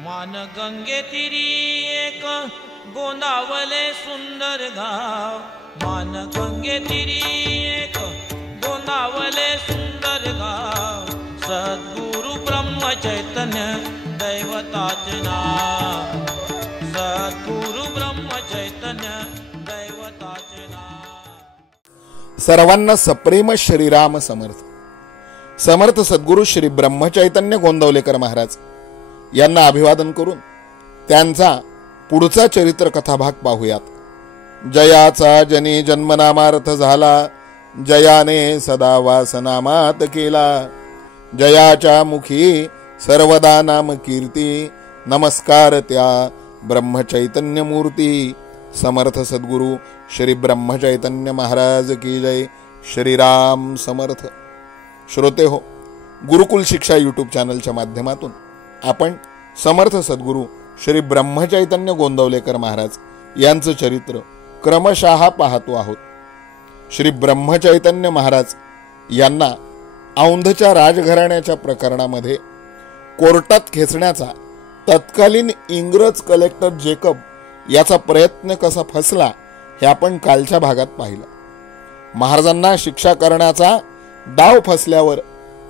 मान गंगे तिरी एक गोंदावले सुंदर गाव, मान गंगे तिरी एक गोंदावले सुंदर गाव, सद्गुरु ब्रह्म चैतन्य दैवताचे नाव, सद्गुरु ब्रह्म चैतन्य दैवताचे नाव। सर्वांना सप्रेम श्रीराम समर्थ। समर्थ सद्गुरु श्री ब्रह्मचैतन्य गोंदवलेकर महाराज यांना अभिवादन करून त्यांचा पुढचा चरित्र कथाभाग पाहूयात। जयाचा जनी जन्मनामार्थ झाला, जयाने सदा वासनामात केला, जयाच्या मुखी सर्वदा नाम कीर्ती, नमस्कार त्या ब्रह्मचैतन्य मूर्ती। समर्थ सद्गुरु श्री ब्रह्मचैतन्य महाराज की जय। श्रीराम समर्थ। श्रोते हो, गुरुकुल शिक्षा यूट्यूब चॅनलच्या माध्यमातून आपण समर्थ सद्गुरु श्री ब्रह्मचैतन्य गोंदवलेकर महाराज यांचं चरित्र क्रमशः पाहतो आहोत। श्री ब्रह्मचैतन्य महाराज यांना औंधच्या राजघराण्याच्या प्रकरणामध्ये कोर्टात खेचण्याचा तत्कालीन इंग्रज कलेक्टर जेकब याचा प्रयत्न कसा फसला हे आपण कालच्या भागात पाहिलं। महाराजांना शिक्षा करण्याचा डाव फसल्यावर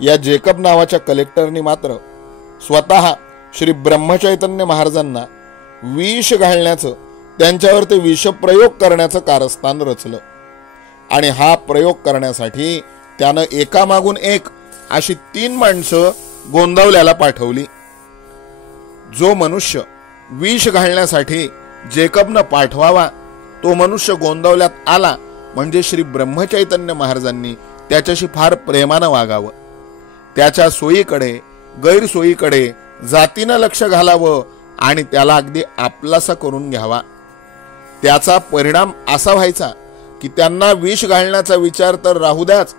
या जेकब नावाच्या कलेक्टरनी मात्र स्वतः श्री ब्रह्मचैतन्य महाराजांना विष घालण्याचं, त्यांच्यावर ते विषप्रयोग करण्याचं कारस्थान रचलं आणि हा प्रयोग करण्यासाठी त्यानं एकामागून एक अशी 3 माणसं गोंदवल्याला पाठवली। जो मनुष्य विष घालण्यासाठी जेकबनं पाठवावा तो मनुष्य गोंदवल्यात आला म्हणजे श्री ब्रह्मचैतन्य महाराजांनी त्याच्याशी फार प्रेमानं वागावं, त्याच्या सोयीकडे गैरसोयीकडे जातीनं लक्ष घालावं आणि त्याला अगदी आपलासा करून घ्यावा। त्याचा परिणाम असा व्हायचा की त्यांना विष घालण्याचा विचार तर राहू द्याच,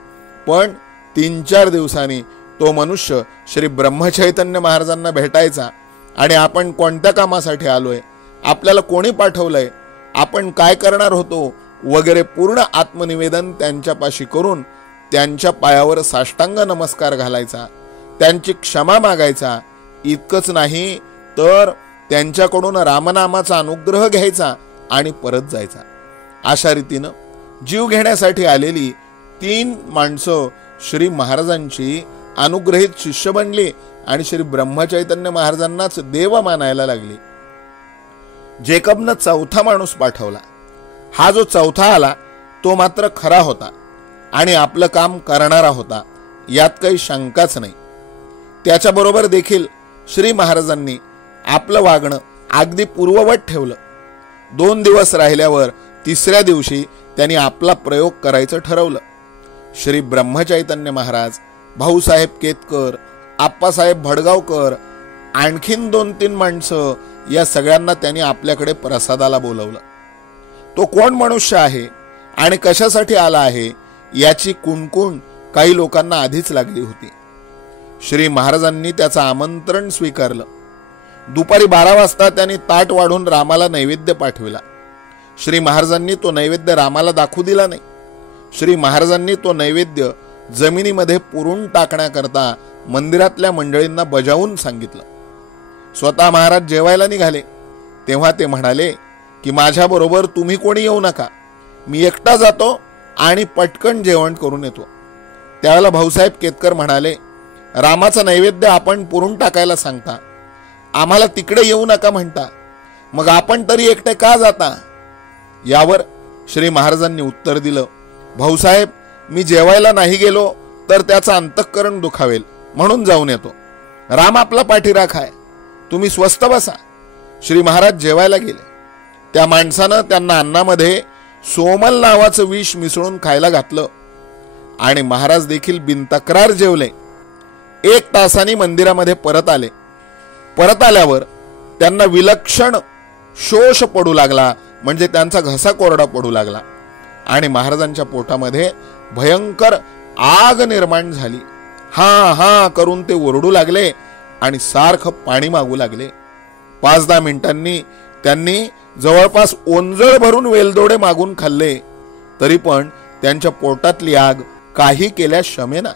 पण 3-4 दिवसांनी तो मनुष्य श्री ब्रह्मचैतन्य महाराजांना भेटायचा आणि आपण कोणत्या कामासाठी आलोय, आपल्याला कोणी पाठवलंय, आपण काय करणार होतो वगैरे पूर्ण आत्मनिवेदन त्यांच्यापाशी करून त्यांच्या पायावर साष्टांग नमस्कार घालायचा, त्यांची क्षमा मागायचा। इतकंच नाही तर त्यांच्याकडून रामनामाचा अनुग्रह घ्यायचा आणि परत जायचा। अशा रीतीनं जीव घेण्यासाठी आलेली 3 माणसं श्री महाराजांची अनुग्रहित शिष्य बनली आणि श्री ब्रह्मचैतन्य महाराजांनाच देव मानायला लागली। जेकबनं 4था माणूस पाठवला। हा जो 4था आला तो मात्र खरा होता आणि आपलं काम करणारा होता, यात काही शंकाच नाही। त्याच्याबरोबर देखील श्री महाराजांनी आपलं वागणं अगदी पूर्ववत ठेवलं। 2 दिवस राहिल्यावर 3ऱ्या दिवशी त्यांनी आपला प्रयोग करायचं ठरवलं। श्री ब्रह्मचैतन्य महाराज, भाऊसाहेब केतकर, आप्पासाहेब भडगावकर, आणखीन 2-3 माणसं या सगळ्यांना त्यांनी आपल्याकडे प्रसादाला बोलवलं। तो कोण मनुष्य आहे आणि कशासाठी आला आहे याची कुणकुण काही लोकांना आधीच लागली होती। श्री महाराजांनी त्याचं आमंत्रण स्वीकारलं। दुपारी 12 वाजता त्यांनी ताट वाढून रामाला नैवेद्य पाठविला। श्री महाराजांनी तो नैवेद्य रामाला दाखवू दिला नाही। श्री महाराजांनी तो नैवेद्य जमिनीमध्ये पुरून टाकण्याकरता मंदिरातल्या मंडळींना बजावून सांगितलं। स्वतः महाराज जेवायला निघाले तेव्हा ते म्हणाले की माझ्याबरोबर तुम्ही कोणी येऊ नका, मी एकटा जातो आणि पटकन जेवण करून येतो। त्यावेळेला भाऊसाहेब केतकर म्हणाले, रामाचा नैवेद्य आपण पुरून टाकायला सांगता, आम्हाला तिकडे येऊ नका म्हणता, मग आपण तरी एकटे का जाता? यावर श्री महाराजांनी उत्तर दिलं, भाऊसाहेब मी जेवायला नाही गेलो तर त्याचं अंतःकरण दुखावेल म्हणून जाऊन येतो। राम आपला पाठीराख आहे, तुम्ही स्वस्थ बसा। श्री महाराज जेवायला गेले। त्या माणसानं त्यांना अन्नामध्ये सोमल नावाचं विष मिसळून खायला घातलं आणि महाराज देखील बिनतक्रार जेवले। 1 तासांनी मंदिरामध्ये परत आले। परत आल्यावर त्यांना विलक्षण शोष पडू लागला, म्हणजे त्यांचा घसा कोरडा पडू लागला आणि महाराजांच्या पोटामध्ये भयंकर आग निर्माण झाली। हा हा करून ते ओरडू लागले आणि सारखं पाणी मागू लागले। 5-10 मिनिटांनी त्यांनी जवळपास ओंजळ भरून वेलदोडे मागून खाल्ले, तरी पण त्यांच्या पोटातली आग काही केल्या शमेना।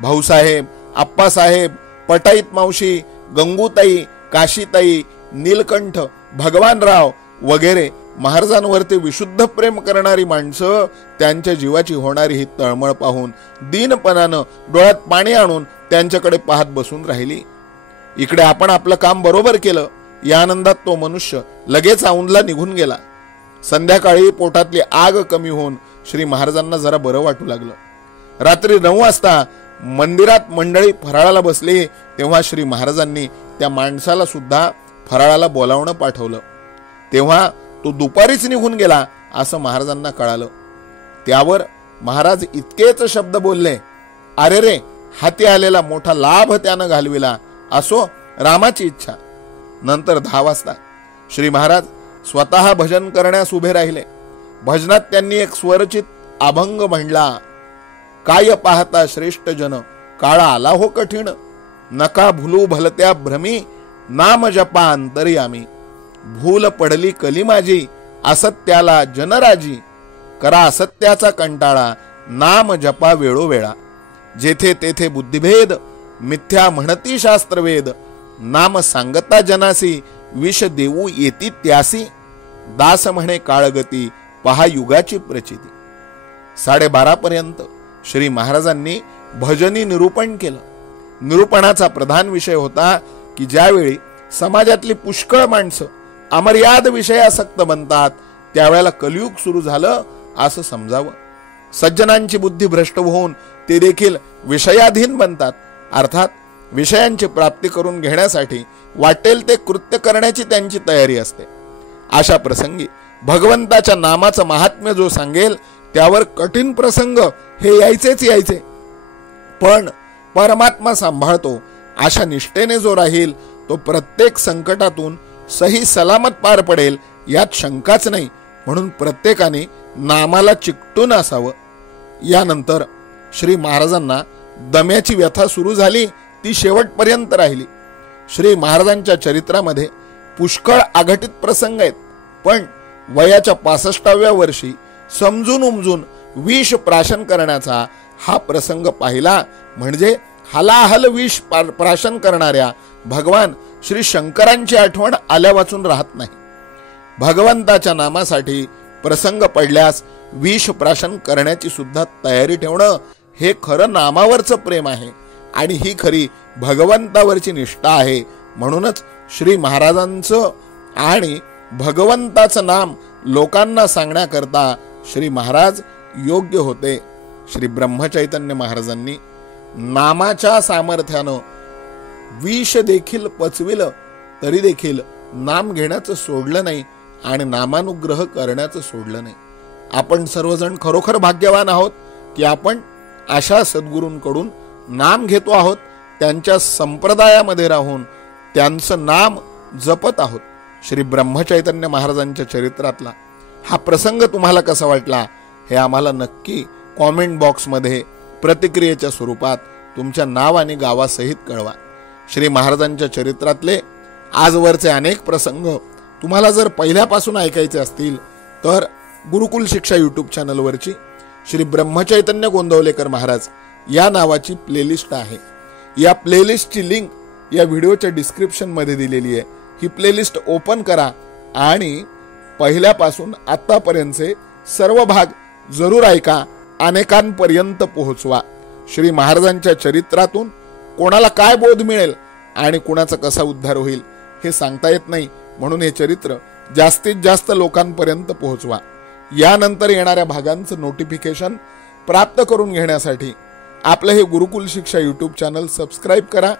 भाऊसाहेब, आप्पासाहेब, पटाईत मावशी, गंगूताई, काशीताई, नीलकंठ, भगवानराव वगैरे महाराजांवरती विशुद्ध प्रेम करणारी माणसं त्यांच्या जीवाची होणारी ही तळमळ पाहून दीनपणानं डोळ्यात पाणी आणून त्यांच्याकडे पाहत बसून राहिली. इकडे आपण आपलं काम बरोबर केलं या आनंदात तो मनुष्य लगेच औंधला निघून गेला. संध्याकाळी पोटातली आग कमी होऊन श्री महाराजांना जरा बरं वाटू लागलं. रात्री 9 वाजता मंदिरात मंडळी फराळाला बसली तेव्हा श्री महाराजांनी त्या माणसाला सुद्धा फराळाला बोलावणं पाठवलं. तेव्हा तो दुपारीच निघून गेला असं महाराजांना कळालं. त्यावर महाराज इतकेच शब्द बोलले, अरे रे, हाती आलेला मोठा लाभ त्यानं घालविला, असो रामाची इच्छा. नंतर 10 वाजता श्री महाराज स्वतः भजन करण्यास उभे राहिले. भजनात त्यांनी एक स्वरचित अभंग म्हणला. काय पाहता श्रेष्ठ जन, काळा आला हो कठीण, नका भुलू भलत्या भ्रमी, नाम जपा अंतर्यामी. भूल पडली कली माझी, असत्याला जनराजी, करा असत्याचा कंटाळा, नाम जपा वेळोवेळा. जेथे तेथे बुद्धिभेद, मिथ्या म्हणती शास्त्रवेद, नाम सांगता जनासी, विष देऊ येती त्यासी. दास म्हणे काळगती, पहा युगाची प्रचिती. 12:30 पर्यंत श्री महाराजांनी भजनी निरूपण केलं. निरूपणाचा प्रधान विषय होता की ज्यावेळी समाजातली पुष्कळ माणसं अमर्याद विषयासक्त बनतात त्यावेळेला कलियुग सुरू झालं असं समजावं. सज्जनांची बुद्धी भ्रष्ट होऊन ते देखील विषयाधीन बनतात. अर्थात विषयांची प्राप्ती करून घेण्यासाठी वाटेल ते कृत्य करण्याची त्यांची तयारी असते. अशा प्रसंगी भगवंताच्या नामाचं महात्म्य जो सांगेल त्यावर कठीण प्रसंग हे यायचेच यायचे, पण परमात्मा सांभाळतो अशा निष्ठेने जो राहील तो प्रत्येक संकटातून सही सलामत पार पडेल यात शंकाच नाही. म्हणून प्रत्येकाने नामाला चिकटून असावं. यानंतर श्री महाराजांना दम्याची व्यथा सुरू झाली, ती शेवटपर्यंत राहिली. श्री महाराजांच्या चरित्रामध्ये पुष्कळ अघटित प्रसंग आहेत, पण वयाच्या 65व्या वर्षी समजून उमजून विष प्राशन करण्याचा हा प्रसंग पाहिला म्हणजे हलाहल विष प्राशन करणाऱ्या भगवान श्री शंकरांची आठवण आल्या वाचून राहत नाही. भगवंताच्या नामासाठी प्रसंग पडल्यास विष प्राशन करण्याची सुद्धा तयारी ठेवणं हे खरं नामावरचं प्रेम आहे आणि ही खरी भगवंतावरची निष्ठा आहे. म्हणूनच श्री महाराजांचं आणि भगवंताचं नाम लोकांना सांगण्याकरता श्री महाराज योग्य होते. श्री ब्रह्मचैतन्य महाराजांनी नामाच्या सामर्थ्यानं विष देखील पचविलं तरी देखील नाम घेण्याचं सोडलं नाही आणि नामानुग्रह करण्याचं सोडलं नाही. आपण सर्वजण खरोखर भाग्यवान आहोत की आपण अशा सद्गुरूंकडून नाम घेतो आहोत, त्यांच्या संप्रदायामध्ये राहून त्यांचं नाम जपत आहोत. श्री ब्रह्मचैतन्य महाराजांच्या चरित्रातला हा प्रसंग तुम्हाला कसा वाटला हे आम्हाला नक्की कॉमेंट बॉक्समध्ये प्रतिक्रियेच्या स्वरूपात तुमच्या नाव आणि गावासहित कळवा. श्री महाराजांच्या चरित्रातले आजवरचे अनेक प्रसंग तुम्हाला जर पहिल्यापासून ऐकायचे असतील तर गुरुकुल शिक्षा यूट्यूब चॅनलवरची श्री ब्रह्मचैतन्य गोंदवलेकर महाराज या नावाची प्लेलिस्ट आहे. या प्लेलिस्टची लिंक या व्हिडिओच्या डिस्क्रिप्शनमध्ये दिलेली आहे. ही प्लेलिस्ट ओपन करा आणि पहिल्यापासून आतापर्यंतचे सर्व भाग जरूर ऐका, अनेकांपर्यंत पोहोचवा. श्री महाराजांच्या चरित्रातून कोणाला काय बोध मिळेल आणि कोणाचा कसा उद्धार होईल हे सांगता येत नाही. म्हणून हे चरित्र जास्तीत जास्त लोकांपर्यंत पोहोचवा. यानंतर येणाऱ्या भागांचं नोटिफिकेशन प्राप्त करून घेण्यासाठी आपलं हे गुरुकुल शिक्षा यूट्यूब चॅनल सबस्क्राईब करा,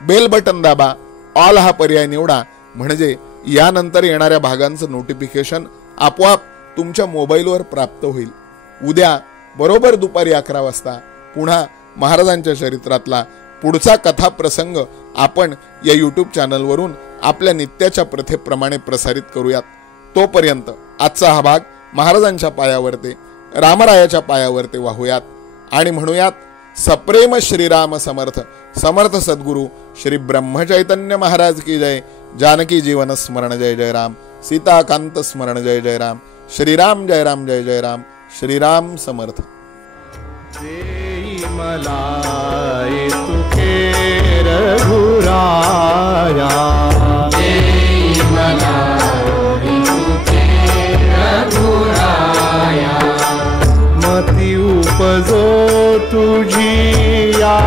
बेल बटन दाबा, ऑल हा पर्याय निवडा, म्हणजे यानंतर येणाऱ्या भागांचं नोटिफिकेशन आपोआप तुमच्या मोबाईलवर प्राप्त होईल. उद्या बरोबर दुपारी 11 वाजता पुन्हा महाराजांच्या चरित्रातला पुढचा कथा प्रसंग आपण या यूट्यूब चॅनलवरून आपल्या नित्याच्या प्रथेप्रमाणे प्रसारित करूयात. तोपर्यंत आजचा हा भाग महाराजांच्या पायावरती, रामरायाच्या पायावरती वाहूयात आणि म्हणूयात सप्रेम श्रीराम समर्थ. समर्थ सद्गुरु श्री ब्रह्मचैतन्य महाराज की जय. जानकी जीवन स्मरण जय जय राम. सीताकांत स्मरण जय जय राम. श्रीराम जय राम जय जय राम. श्रीराम समर्थ. मला तुके रघुराया तुझी या